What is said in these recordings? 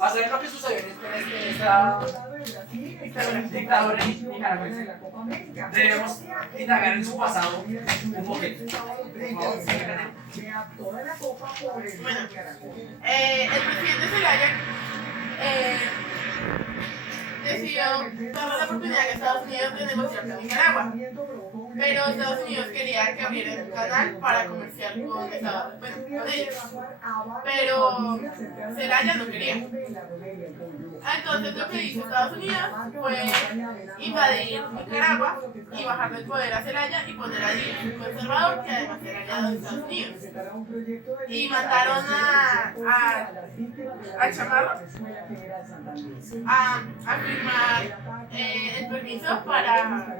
hacer lo que sucedió en esta dictadura nicaragüense. Debemos indagar en su pasado un poquito. Bueno, el presidente Zelaya decidió darle la oportunidad a Estados Unidos de negociar con Nicaragua, pero Estados Unidos quería que abrieran un canal para comerciar con ellos, pero Zelaya no quería. Entonces lo que hizo Estados Unidos fue invadir Nicaragua y bajar del poder a Zelaya y poner a Díaz, un conservador que además era aliado de Estados Unidos. Y mandaron a Chamorro a firmar el permiso para...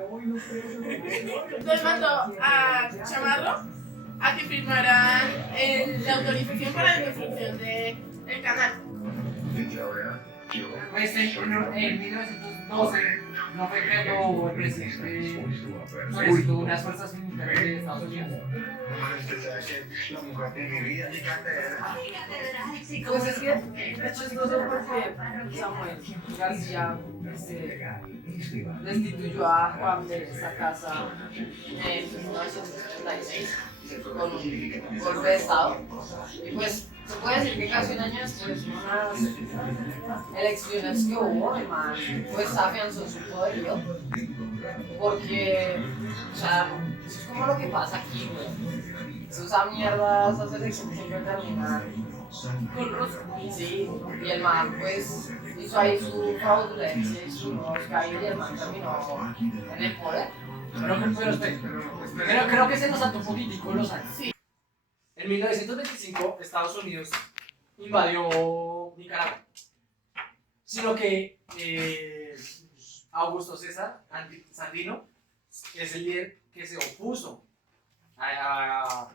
Entonces mandó a Chamorro a que firmara la autorización para la construcción del canal. Pues en 1912 no fue cuando el presidente solicitó unas fuerzas militares de Estados Unidos. Pues es que de hecho es chistoso porque Samuel García destituyó a Juan de esa casa en 1936 con un golpe de estado. Y pues se puede decir que casi un año después, unas elecciones que hubo, el man pues afianzó su poderío, porque, o sea, eso es como lo que pasa aquí, güey. Se usa mierda, esas elecciones siempre terminan corruptos. Sí, y el man pues hizo ahí su fraudulencia y su rosca y el man terminó en el poder. Pero creo que se nos saltó un poquitico los años. Sí. En 1925 Estados Unidos invadió Nicaragua, sino que Augusto César Sandino es el líder que se opuso a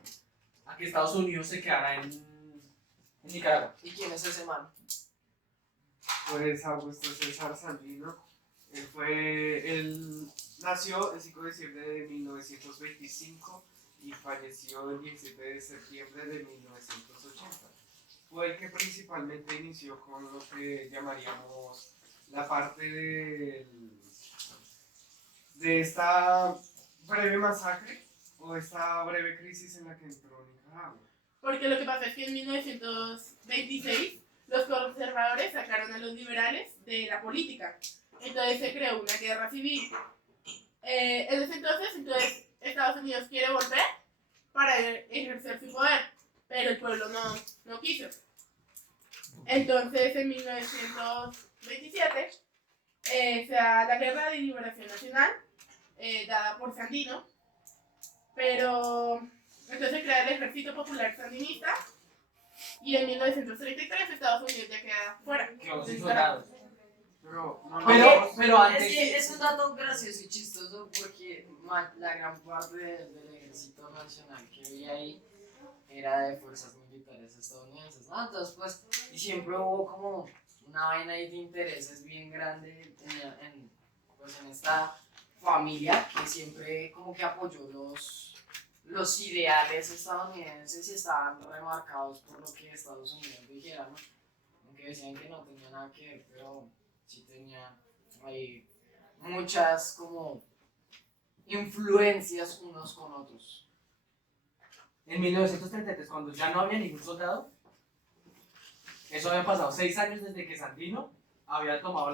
que Estados Unidos se quedara en Nicaragua. ¿Y quién es ese man? Pues Augusto César Sandino, él nació el 5 de diciembre de 1925 y falleció el 17 de septiembre de 1980. Fue el que principalmente inició con lo que llamaríamos la parte de esta breve masacre o esta breve crisis en la que entró Nicaragua. Porque lo que pasa es que en 1926 los conservadores sacaron a los liberales de la política. Entonces se creó una guerra civil. En ese entonces Estados Unidos quiere volver para ejercer su poder, pero el pueblo no quiso. Entonces en 1927 se da la Guerra de Liberación Nacional, dada por Sandino, pero entonces se crea el Ejército Popular Sandinista y en 1933 Estados Unidos ya queda fuera. Quedó sin soldados. Pero antes. es que es un dato gracioso y chistoso porque la gran parte del ejército nacional que había ahí era de fuerzas militares estadounidenses, ¿no? Entonces, pues, y siempre hubo como una vaina ahí de intereses bien grande en esta familia que siempre como que apoyó los ideales estadounidenses y estaban remarcados por lo que Estados Unidos dijera, ¿no? Aunque decían que no tenía nada que ver, pero sí tenía ahí muchas como influencias unos con otros. En 1933, cuando ya no había ningún soldado, eso había pasado 6 años desde que Sandino había tomado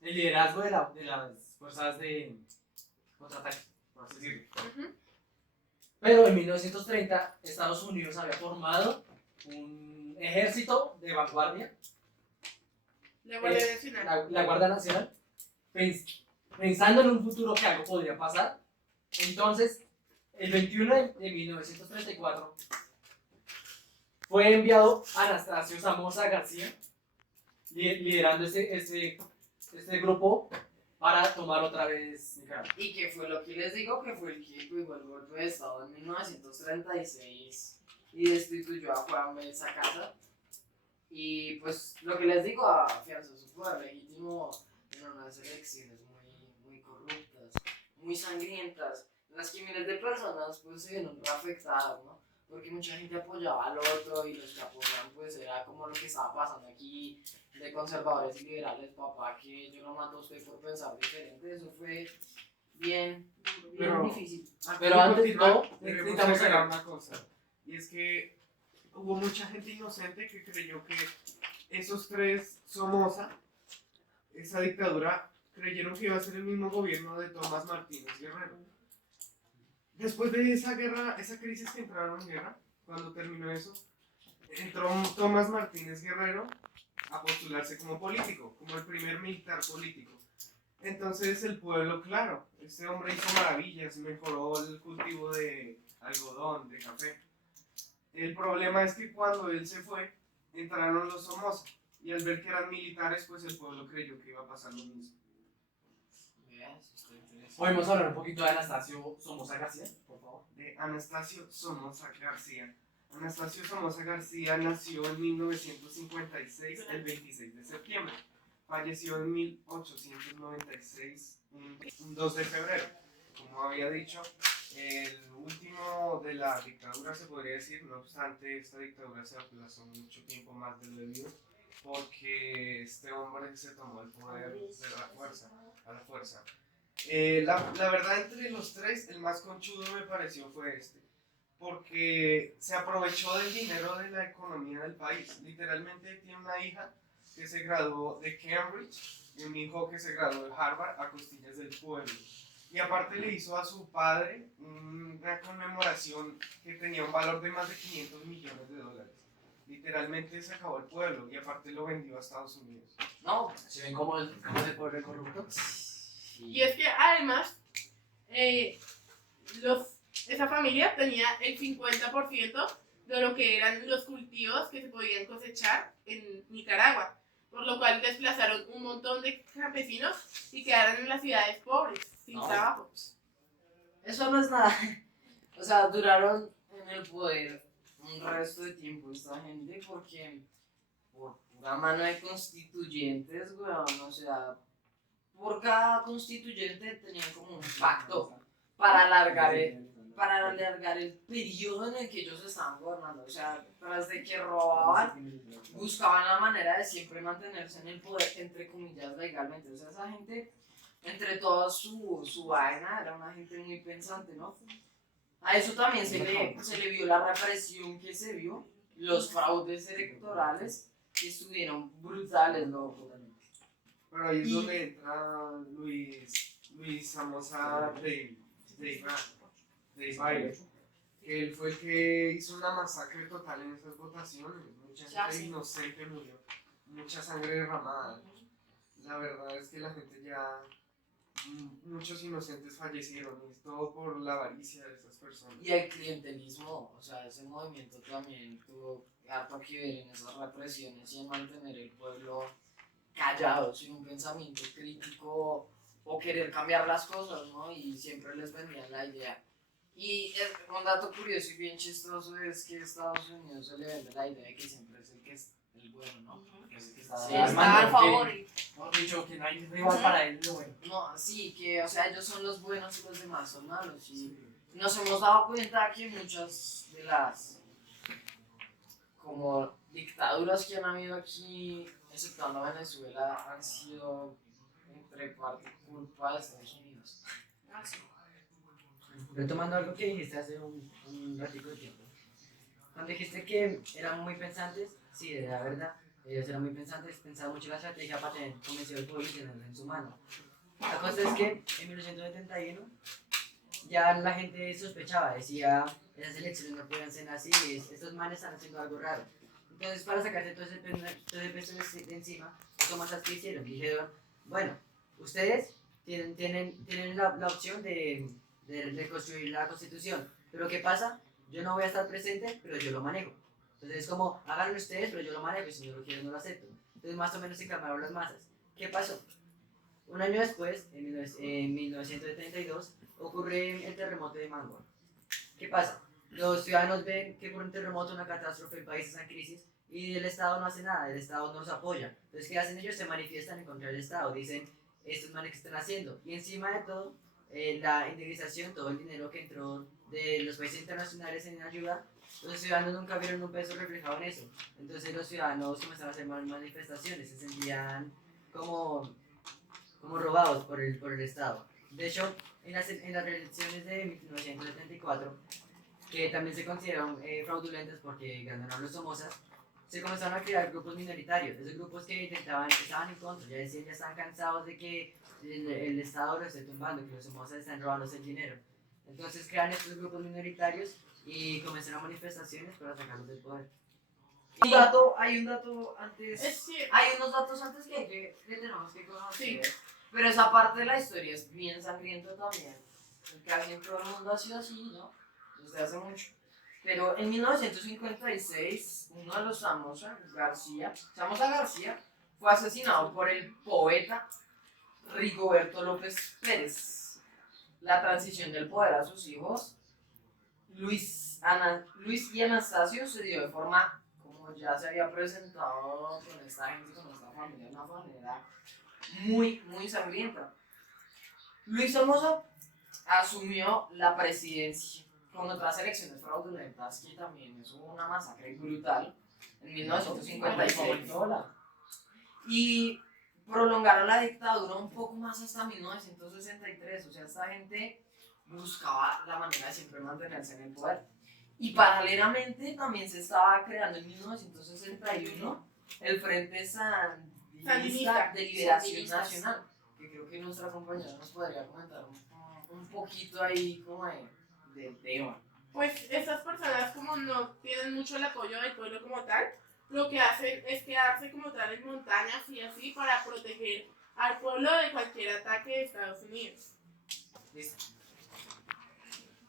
el liderazgo de las fuerzas de contraataque, por así decirlo. Pero en 1930 Estados Unidos había formado un ejército de vanguardia, La Guardia Nacional. la Guardia Nacional, pensando en un futuro que algo podría pasar. Entonces, el 21 de 1934 fue enviado Anastasio Somoza García, liderando este grupo para tomar otra vez Nicaragua. Y que fue lo que les digo, que fue el que pegó el golpe de estado en 1936 y destituyó a Juan de esa casa. Y pues lo que les digo, afianzó su poder legítimo en unas elecciones muy corruptas, muy sangrientas, en las que miles de personas pues se vieron afectadas, ¿no? Porque mucha gente apoyaba al otro y los que apoyaban pues era como lo que estaba pasando aquí de conservadores y liberales, papá, que yo lo mato a usted por pensar diferente. Eso fue bien Pero- difícil. Pero antes de todo, Debemos necesitamos aclarar saber. una cosa, y es que hubo mucha gente inocente que creyó que esos tres Somoza, esa dictadura, creyeron que iba a ser el mismo gobierno de Tomás Martínez Guerrero. Después de esa guerra, esa crisis que entraron en guerra, cuando terminó eso, entró Tomás Martínez Guerrero a postularse como político, como el primer militar político. Entonces el pueblo, claro, este hombre hizo maravillas, mejoró el cultivo de algodón, de café. El problema es que cuando él se fue, entraron los Somoza, y al ver que eran militares, pues el pueblo creyó que iba a pasar lo mismo. Vea, eso está interesante. ¿Podemos hablar un poquito de Anastasio Somoza García, por favor? De Anastasio Somoza García. Anastasio Somoza García nació en 1956, el 26 de septiembre. Falleció en 1896, un 2 de febrero. Como había dicho, el último de la dictadura se podría decir, no obstante, esta dictadura se aplazó mucho tiempo más de lo debido, porque este hombre se tomó el poder de la fuerza, a la fuerza. La verdad, entre los tres, el más conchudo me pareció fue este, porque se aprovechó del dinero de la economía del país. Literalmente tiene una hija que se graduó de Cambridge y un hijo que se graduó de Harvard a costillas del pueblo. Y aparte le hizo a su padre una conmemoración que tenía un valor de más de 500 millones de dólares. Literalmente se acabó el pueblo y aparte lo vendió a Estados Unidos. No, ¿Se ven cómo es el pueblo corrupto? Y es que además, esa familia tenía el 50% de lo que eran los cultivos que se podían cosechar en Nicaragua, por lo cual desplazaron un montón de campesinos y quedaron en las ciudades pobres, sin No. trabajo. eso no es nada. O sea, duraron en el poder un resto de tiempo esta gente porque por pura mano de constituyentes, weón, o sea, por cada constituyente tenían como un pacto para alargar el periodo en el que ellos estaban gobernando. O sea, tras de que robaban, buscaban la manera de siempre mantenerse en el poder, entre comillas, legalmente. O sea, esa gente, entre toda su vaina, era una gente muy pensante, ¿no? A eso también se le vio la represión que se vio, los fraudes electorales que estuvieron brutales, loco. Pero ahí es Y- donde entra Luis Somoza de Ibaire, que él fue el que hizo una masacre total en esas votaciones. Mucha Ya, gente sí. inocente murió, mucha sangre derramada. La verdad es que la gente ya, muchos inocentes fallecieron, y es todo por la avaricia de esas personas. Y el clientelismo, o sea, ese movimiento también tuvo harto que ver en esas represiones y en mantener el pueblo callado, sin un pensamiento crítico o querer cambiar las cosas, ¿no? Y siempre les vendían la idea. Y un dato curioso y bien chistoso es que a Estados Unidos se le vende la idea de que siempre es el que es el bueno, ¿no? Que es el que está Sí, al está mando, Está a que- favor. mejor dicho, que no hay rival para él, lo bueno. No, sí, que, o sea, ellos son los buenos y los demás son malos. Y nos hemos dado cuenta que muchas de las como dictaduras que han habido aquí, exceptuando Venezuela, han sido entre parte culpa de Estados Unidos. Retomando algo que dijiste hace un ratico de tiempo. Cuando dijiste que eran muy pensantes, sí, de la verdad, ellos eran muy pensantes, pensaban mucho la estrategia para tener convencido al pueblo y tenerlo en su mano. La cosa es que en 1971 ya la gente sospechaba, decía, esas elecciones no pueden ser así, estos manes están haciendo algo raro. Entonces, para sacarse todo ese peso de encima, ¿qué más que hicieron? Dijeron, bueno, ustedes tienen la opción de reconstruir la constitución, pero ¿qué pasa? Yo no voy a estar presente, pero yo lo manejo. Entonces es como, háganlo ustedes, pero yo lo manejo y si no lo quieren no lo acepto. Entonces más o menos se calmaron las masas. ¿Qué pasó? Un año después, en 1972, ocurre el terremoto de Managua. ¿Qué pasa? Los ciudadanos ven que por un terremoto, una catástrofe, el país está en crisis y el Estado no hace nada, el Estado no los apoya. Entonces, ¿qué hacen ellos? Se manifiestan en contra del Estado, dicen, estos manes que están haciendo. Y encima de todo, la indemnización, todo el dinero que entró de los países internacionales en ayuda, los ciudadanos nunca vieron un peso reflejado en eso. Entonces los ciudadanos comenzaron a hacer manifestaciones, se sentían como, como robados por el Estado. De hecho, en las elecciones de 1974, que también se consideraron fraudulentas porque ganaron los Somozas, se comenzaron a crear grupos minoritarios, esos grupos que estaban en contra, ya decían, ya estaban cansados de que el Estado lo esté tumbando, que los Somozas están robándose el dinero. Entonces crean estos grupos minoritarios y comenzaron manifestaciones para sacarlos del poder. Hay un dato antes. Es decir, Hay unos datos antes que tenemos que conocer. Sí. Pero esa parte de la historia es bien sangrienta también. Porque alguien, todo el mundo ha sido así, ¿no? Desde hace mucho. Pero en 1956, uno de los Somoza García, fue asesinado por el poeta Rigoberto López Pérez. La transición del poder a sus hijos, Luis y Anastasio, se dio de forma, como ya se había presentado con esta gente, con esta familia, de una manera muy, muy sangrienta. Luis Somoza asumió la presidencia con otras elecciones fraudulentas, que también es una masacre brutal, en 1956. Y prolongaron la dictadura un poco más hasta 1963, o sea, esta gente buscaba la manera de siempre mantenerse en el poder. Y paralelamente también se estaba creando en 1961 el Frente Sandinista de Liberación Nacional, que creo que nuestra compañera nos podría comentar un poquito ahí como del tema. pues estas personas como no tienen mucho el apoyo del pueblo como tal, lo que hacen es quedarse como tal en montañas y así para proteger al pueblo de cualquier ataque de Estados Unidos. Listo.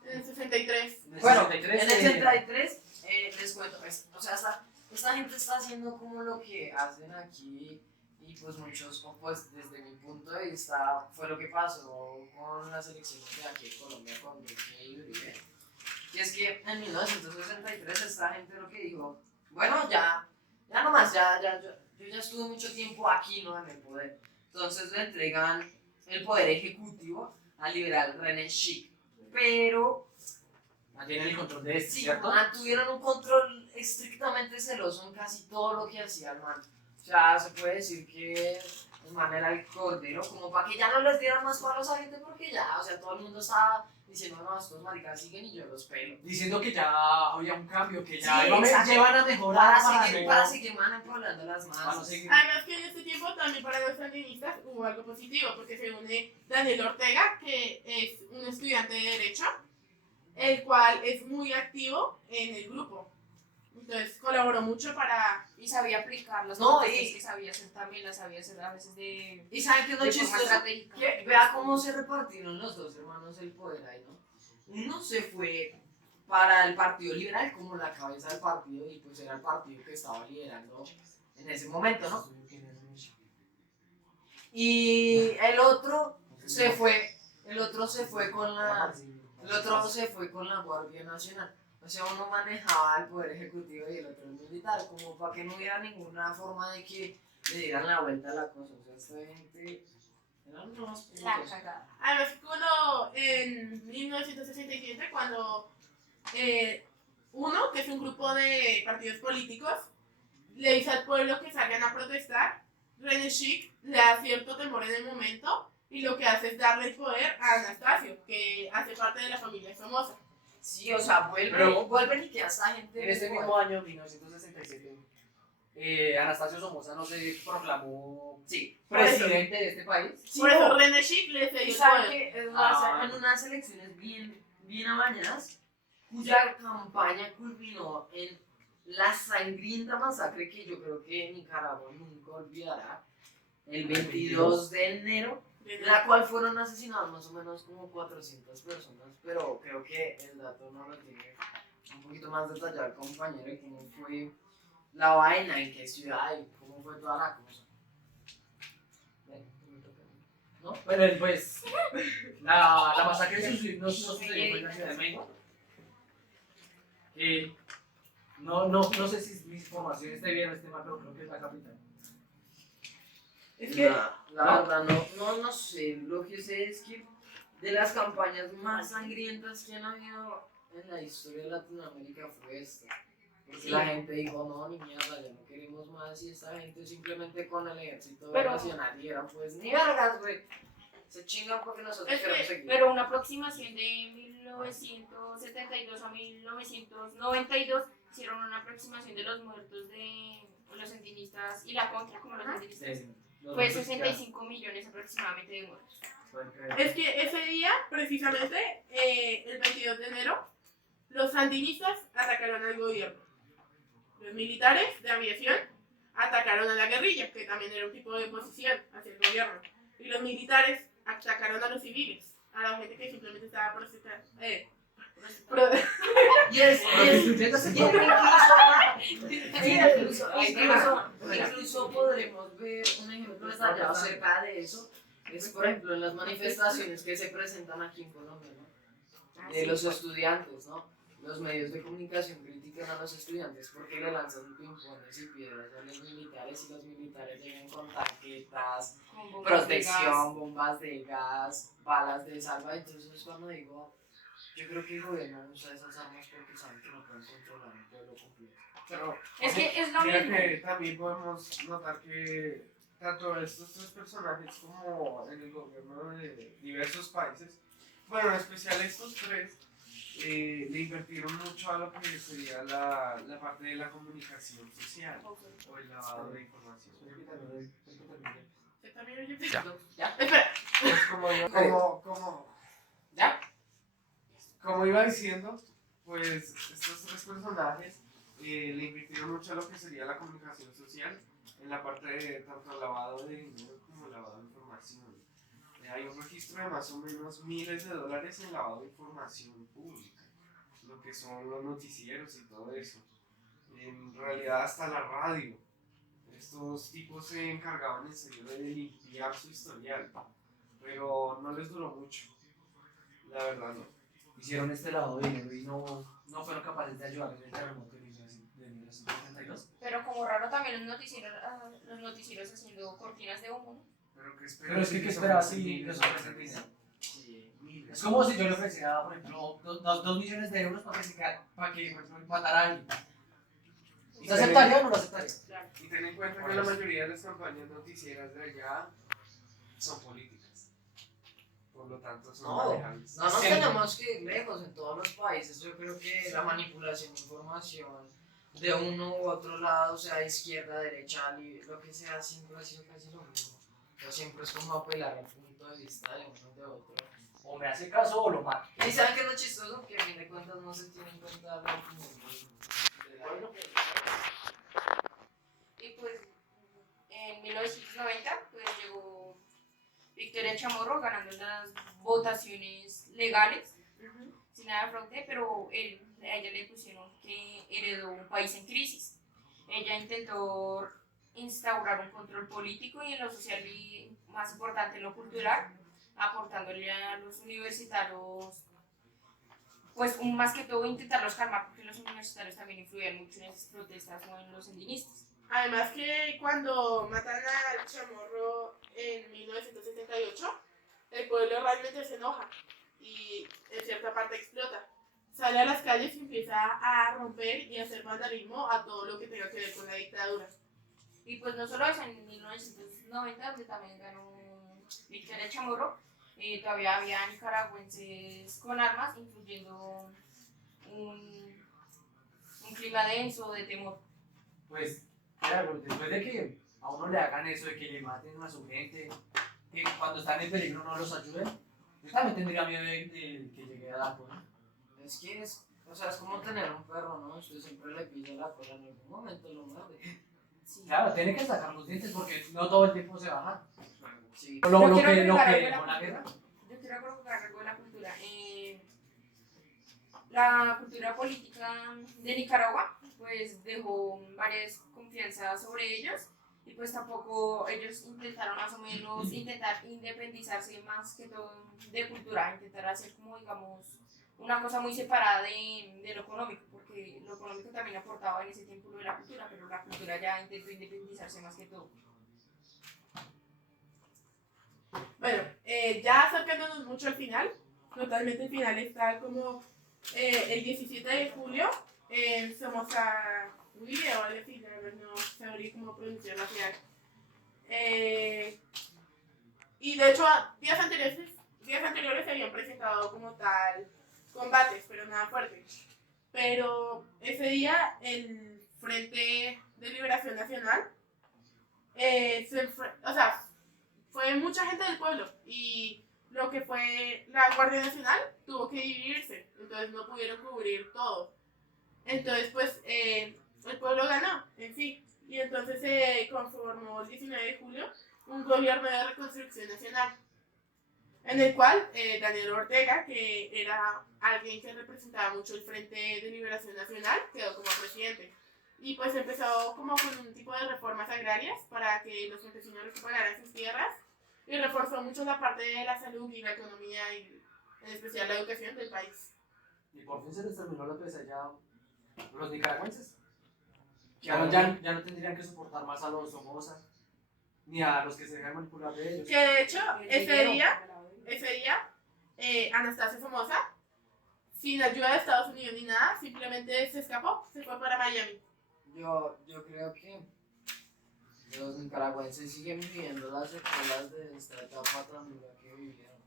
En el 63. Bueno, 63, en el 63 les cuento, o sea, esta gente está haciendo como lo que hacen aquí y pues muchos, pues desde mi punto de vista, fue lo que pasó con las elecciones de aquí en Colombia con Duque y Uribe. Y es que en 1963 esta gente lo que dijo, bueno, ya nomás, yo ya estuve mucho tiempo aquí, ¿no? En el poder. Entonces le entregan el poder ejecutivo al liberal René Schick. Pero Mantienen el control de este, sí, ¿cierto? tuvieron un control estrictamente celoso en casi todo lo que hacía el man. O sea, se puede decir que el man era el cordero, como para que ya no les dieran más palos a gente, porque ya, o sea, todo el mundo estaba diciendo, no, estos maricas siguen y yo los pelo. Diciendo que ya había un cambio, que ya Sí, iban exacto. llevan a mejorar Para seguir manipulando las para no masas. seguir. Además que en este tiempo también para los sandinistas hubo algo positivo, porque se une Daniel Ortega, que es un estudiante de Derecho, el cual es muy activo en el grupo. Entonces colaboró mucho para... Y sabía aplicar las No, protestas y- que sabía hacer también, las sabía hacer a veces de ¿Y saben qué es lo forma chistoso? estratégica. Que vea cómo se repartieron los dos hermanos el poder ahí, ¿no? Uno se fue para el Partido Liberal como la cabeza del partido y pues era el partido que estaba liderando en ese momento, ¿no? Y el otro se fue con la Guardia Nacional. O sea, uno manejaba el poder ejecutivo y el otro el militar, como para que no hubiera ninguna forma de que le dieran la vuelta a la cosa. O sea, esta gente eran unos La putos. cagada. Además cuando en 1967, cuando uno, que es un grupo de partidos políticos, le dice al pueblo que salgan a protestar, René Schick le da cierto temor en el momento y lo que hace es darle el poder a Anastasio, que hace parte de la familia Somoza. Sí, o sea, Pero- vuelven y queda esta gente. En este el poder. mismo año, 1967, Anastasio Somoza no se proclamó Sí, presidente de este país. Sí, Por eso no. René Schick le Y cedió el saben poder. que Ah. en unas elecciones bien amañadas, cuya campaña culminó en la sangrienta masacre que yo creo que Nicaragua nunca olvidará, el 22 de enero, en la cual fueron asesinados más o menos como 400 personas, pero creo que el dato no lo tiene un poquito más detallado el compañero de cómo fue la vaina, en qué ciudad y cómo fue toda la cosa. Ven, me toca a mí. ¿No? Bueno, pues la masacre no sucedió en la Ciudad de México. No sé si mi información esté bien o esté mal, pero creo que es la capital. Es que La verdad no sé, lo que sé es que de las campañas más sangrientas que han habido en la historia de Latinoamérica fue esta. Porque la gente dijo, no, ni mierda, ya no queremos más, y esta gente simplemente con el ejército Pero- nacional dieron, pues, ni vergas, güey. Se chingan porque nosotros Es que- queremos seguir. Pero una aproximación de 1972 a 1992 hicieron una aproximación de los muertos de los sandinistas y la contra, como los sandinistas. Fue 65 millones aproximadamente de muertos. Es que ese día, precisamente, el 22 de enero, los sandinistas atacaron al gobierno. Los militares de aviación atacaron a la guerrilla, que también era un tipo de oposición hacia el gobierno. Y los militares atacaron a los civiles, a la gente que simplemente estaba protestando. Y es incluso podremos ver un ejemplo detallado acerca de eso. Es, por ejemplo, en las manifestaciones que se presentan aquí en Colombia, ¿no? De los estudiantes, ¿no? Los medios de comunicación critican a los estudiantes porque le lanzan pimpones y piedras a los militares, y los militares llegan con tanquetas, Con bombas de gas. protección, bombas de gas, balas de salva. Entonces, cuando digo, yo creo que el gobierno usa esas armas porque saben que no pueden controlar un pueblo completo. Pero Es que es lo mira mismo. que también podemos notar que tanto estos tres personajes como en el gobierno de diversos países, bueno, en especial estos tres, le invirtieron mucho a lo que sería la parte de la comunicación social o el lavado de información. Yo también oye, ¿Ya? Espera, Pues como iba diciendo, pues estos tres personajes le invirtieron mucho a lo que sería la comunicación social en la parte de tanto lavado de dinero como lavado de información. Hay un registro de más o menos miles de dólares en lavado de información pública, lo que son los noticieros y todo eso. En realidad hasta la radio. Estos tipos se encargaban en serio de limpiar su historial, pero no les duró mucho, la verdad no. Hicieron este lavado de dinero y no fueron capaces de ayudar en el terremoto de 1972. Pero como raro también los noticieros haciendo cortinas de humo, ¿no? Pero que espera, Pero es que, ¿qué esperaba si les ofrecen dinero? Sí, miles. Es como si yo le ofreciera, por ejemplo, 2 millones de euros para que por ejemplo, matara a alguien. ¿Usted aceptaría o no lo aceptaría? Claro. Y ten en cuenta que la mayoría de las campañas noticieras de allá son políticas. Por lo tanto, son No, manejables. no nos Siempre. tenemos que ir lejos. En todos los países yo creo que la manipulación de información de uno u otro lado, sea izquierda, derecha, lo que sea, siempre ha sido casi lo mismo. O sea, siempre es como apelar al punto de vista de uno de otro. O me hace caso o lo mato. Y saben que es lo chistoso, que a fin de cuentas no se tiene en cuenta la opinión del pueblo. Y pues en 1990 pues llegó Victoria Chamorro ganando las votaciones legales sin nada de fraude, pero a ella le pusieron que heredó un país en crisis. Ella intentó instaurar un control político y en lo social y más importante en lo cultural, aportándole a los universitarios, pues más que todo intentarlos calmar, porque los universitarios también influían mucho en esas protestas o en los sandinistas. además que cuando matan al Chamorro en 1978, el pueblo realmente se enoja y en cierta parte explota. Sale a las calles y empieza a romper y a hacer vandalismo a todo lo que tenga que ver con la dictadura. Y pues no solo eso, en 1990, donde también ganó Victoria Chamorro, todavía había nicaragüenses con armas, influyendo un clima denso de temor. Pues, claro, después de que a uno le hagan eso, de que le maten a su gente, que cuando están en peligro no los ayuden, yo también tendría miedo de que llegue a dar, ¿no? Es que o sea, es como tener un perro, ¿no? Usted siempre le pisa la cola, en algún momento lo muerde. Claro, tiene que sacar los dientes porque no todo el tiempo se baja. Sí. Lo Yo quiero que agregar con la guerra. Yo quiero agregar algo de la cultura. La cultura política de Nicaragua pues dejó varias confianzas sobre ellos y pues tampoco ellos intentaron más o menos intentar independizarse más que todo de cultura, intentar hacer como digamos una cosa muy separada de lo económico, porque lo económico también aportaba en ese tiempo lo de la cultura, pero la cultura ya intentó independizarse más que todo. Bueno, ya acercándonos mucho al final, totalmente el final está como el 17 de julio en Somozaguire o algo así, la verdad no sabría cómo pronunciar la ciudad. Y de hecho, días anteriores se habían presentado como tal combates, pero nada fuerte. Pero ese día el Frente de Liberación Nacional, o sea, fue mucha gente del pueblo y lo que fue la Guardia Nacional tuvo que dividirse, entonces no pudieron cubrir todo. Entonces, pues, el pueblo ganó en sí, y entonces se conformó el 19 de julio un gobierno de reconstrucción nacional, en el cual Daniel Ortega, que era alguien que representaba mucho el Frente de Liberación Nacional, quedó como presidente. Y pues empezó como con un tipo de reformas agrarias para que los campesinos recuperaran sus tierras y reforzó mucho la parte de la salud y la economía y en especial la educación del país. Y por fin se les terminó la pesadilla a los nicaragüenses. Ya no tendrían que soportar más a los Somoza, ni a los que se dejan manipular de ellos. Que de hecho, ese día, Anastasio Somoza, sin ayuda de Estados Unidos ni nada, simplemente se escapó, se fue para Miami. Yo creo que los nicaragüenses siguen viviendo las secuelas de esta etapa tan dura que vivieron.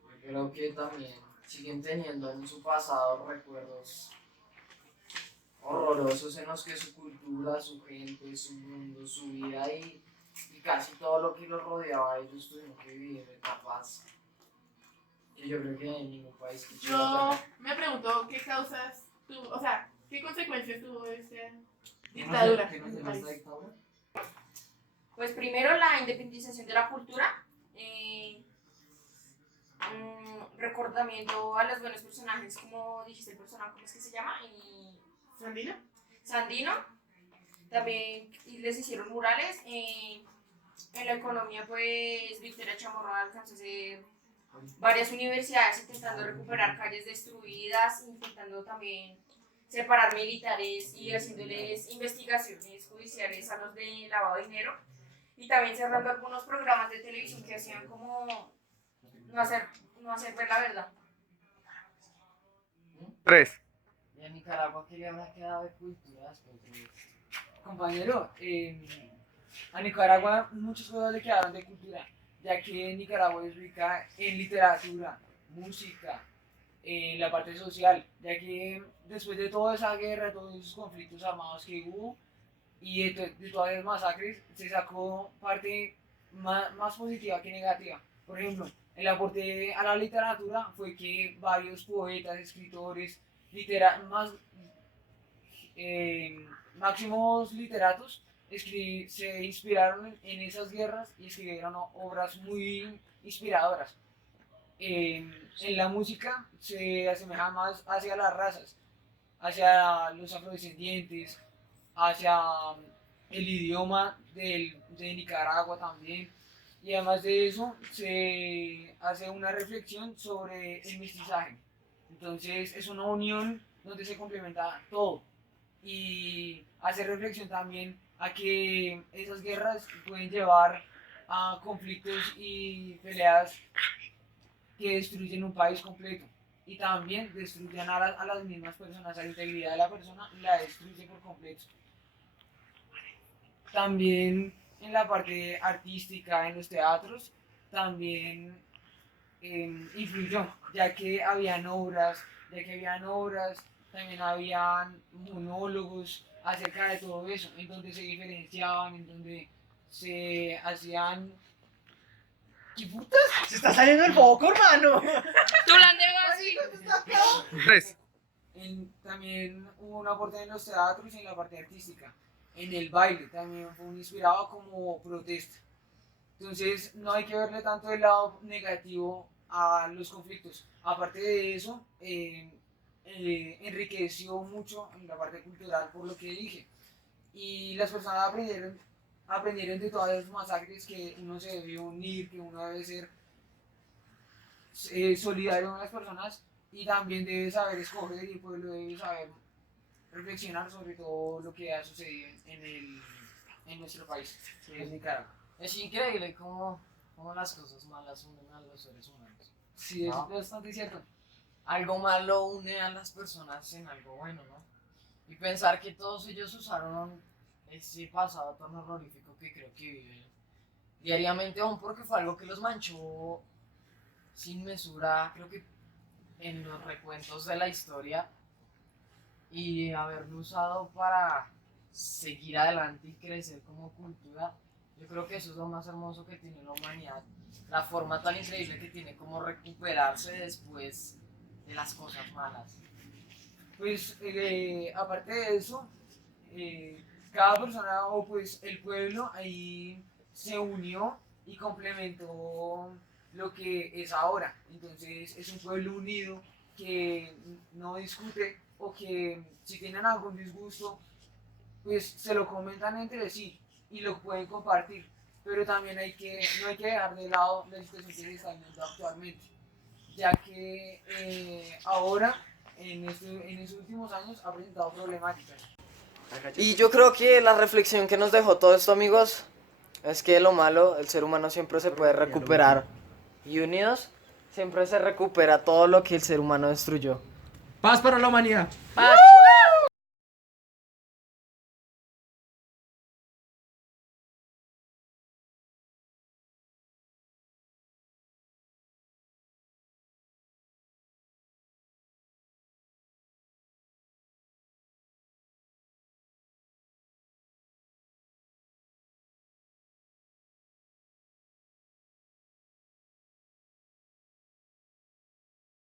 Yo creo que también siguen teniendo en su pasado recuerdos horrorosos en los que su cultura, su gente, su mundo, su vida y casi todo lo que los rodeaba, ellos tuvieron que vivir etapas que yo creo que en ningún país que Yo me pregunto qué causas tuvo, o sea, qué consecuencias tuvo esta dictadura ¿Qué en nos el dejó esta país. dictadura? Pues primero la independización de la cultura, recordamiento a los buenos personajes, como dijiste el personaje, ¿cómo es que se llama? ¿Sandino? Sandino, también les hicieron murales. En la economía, pues Victoria Chamorro alcanzó a hacer varias universidades intentando recuperar calles destruidas, intentando también separar militares y haciéndoles investigaciones judiciales a los de lavado de dinero, y también cerrando algunos programas de televisión que hacían como no hacer ver la verdad. 3. Y en Nicaragua, ¿qué le habrá quedado de cultura después de esto? Compañero, a Nicaragua muchas cosas le quedaron de cultura, ya que Nicaragua es rica en literatura, música, en la parte social, ya que después de toda esa guerra, todos esos conflictos armados que hubo y de todas esas masacres, se sacó parte más positiva que negativa. Por ejemplo, el aporte a la literatura fue que varios poetas, escritores, máximos literatos se inspiraron en esas guerras y escribieron obras muy inspiradoras. En la música se asemeja más hacia las razas, hacia los afrodescendientes, hacia el idioma de Nicaragua también. Y además de eso, se hace una reflexión sobre el mestizaje. Entonces es una unión donde se complementa todo. Y hace reflexión también a que esas guerras pueden llevar a conflictos y peleas que destruyen un país completo. Y también destruyen a las mismas personas, a la integridad de la persona la destruye por completo. También en la parte artística, en los teatros, también influyó, ya que habían obras, también habían monólogos acerca de todo eso, en donde se diferenciaban, en donde se hacían... ¿Qué putas? ¡Se está saliendo el foco, hermano! ¡Tú la así! 3. También hubo un aporte en los teatros y en la parte artística. En el baile también fue un inspirado como protesta. Entonces no hay que verle tanto el lado negativo a los conflictos. Aparte de eso, enriqueció mucho en la parte cultural por lo que dije. Y las personas aprendieron de todas esas masacres que uno se debe unir, que uno debe ser solidario con las personas y también debe saber escoger y el pueblo debe saber reflexionar sobre todo lo que ha sucedido en nuestro país, que es Nicaragua. Es increíble cómo las cosas malas unen a los seres humanos. Sí, es ¿No? bastante cierto. algo malo une a las personas en algo bueno, ¿no? Y pensar que todos ellos usaron ese pasado tan horrorífico que creo que viven diariamente, aún porque fue algo que los manchó sin mesura, creo que en los recuentos de la historia, y haberlo usado para seguir adelante y crecer como cultura, yo creo que eso es lo más hermoso que tiene la humanidad, la forma tan increíble que tiene como recuperarse después de las cosas malas. Pues aparte de eso, cada persona o pues el pueblo ahí se unió y complementó lo que es ahora. Entonces es un pueblo unido que no discute o que si tienen algún disgusto pues se lo comentan entre sí y lo pueden compartir. Pero también no hay que dejar de lado la situación que se está viviendo actualmente, ya que ahora en estos últimos años ha presentado problemáticas. Y yo creo que la reflexión que nos dejó todo esto, amigos, es que lo malo, el ser humano siempre se puede recuperar. Y unidos, siempre se recupera todo lo que el ser humano destruyó. Paz para la humanidad. ¡Paz!